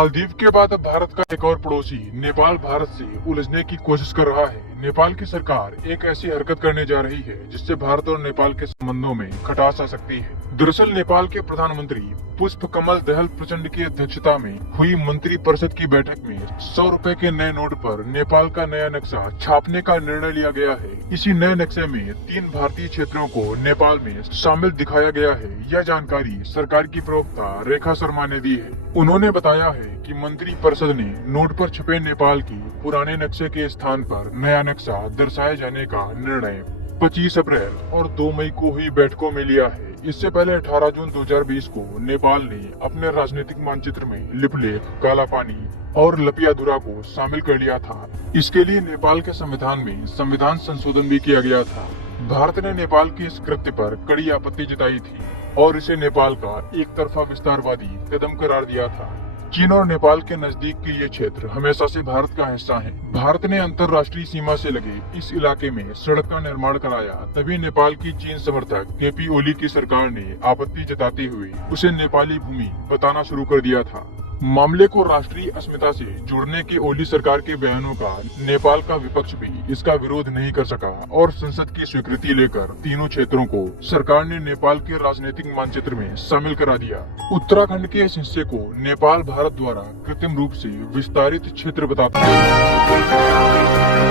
मालदीव के बाद अब भारत का एक और पड़ोसी नेपाल भारत से उलझने की कोशिश कर रहा है। नेपाल की सरकार एक ऐसी हरकत करने जा रही है जिससे भारत और नेपाल के संबंधों में खटास आ सकती है। दरअसल नेपाल के प्रधानमंत्री पुष्प कमल दहल प्रचंड की अध्यक्षता में हुई मंत्री परिषद की बैठक में 100 रुपए के नए नोट पर नेपाल का नया नक्शा छापने का निर्णय लिया गया है। इसी नए नक्शे में 3 भारतीय क्षेत्रों को नेपाल में शामिल दिखाया गया है। यह जानकारी सरकार की प्रवक्ता रेखा शर्मा ने दी है। उन्होंने बताया है कि मंत्री परिषद ने नोट पर छपे नेपाल की पुराने नक्शे के स्थान पर नया नक्शा दर्शाए जाने का निर्णय 25 अप्रैल और 2 मई को हुई बैठकों में लिया है। इससे पहले 18 जून 2020 को नेपाल ने अपने राजनीतिक मानचित्र में लिपलेख, काला पानी और लपियाधुरा को शामिल कर लिया था। इसके लिए नेपाल के संविधान में संविधान संशोधन भी किया गया था। भारत ने नेपाल के इस कृत्य पर कड़ी आपत्ति जताई थी और इसे नेपाल का एक तरफा विस्तारवादी कदम करार दिया था। चीन और नेपाल के नजदीक के ये क्षेत्र हमेशा से भारत का हिस्सा है। भारत ने अंतर्राष्ट्रीय सीमा से लगे इस इलाके में सड़क का निर्माण कराया, तभी नेपाल की चीन समर्थक केपी ओली की सरकार ने आपत्ति जताते हुए उसे नेपाली भूमि बताना शुरू कर दिया था। मामले को राष्ट्रीय अस्मिता से जोड़ने के ओली सरकार के बयानों का नेपाल का विपक्ष भी इसका विरोध नहीं कर सका और संसद की स्वीकृति लेकर तीनों क्षेत्रों को सरकार ने नेपाल के राजनीतिक मानचित्र में शामिल करा दिया। उत्तराखंड के इस हिस्से को नेपाल भारत द्वारा कृत्रिम रूप से विस्तारित क्षेत्र बताता है।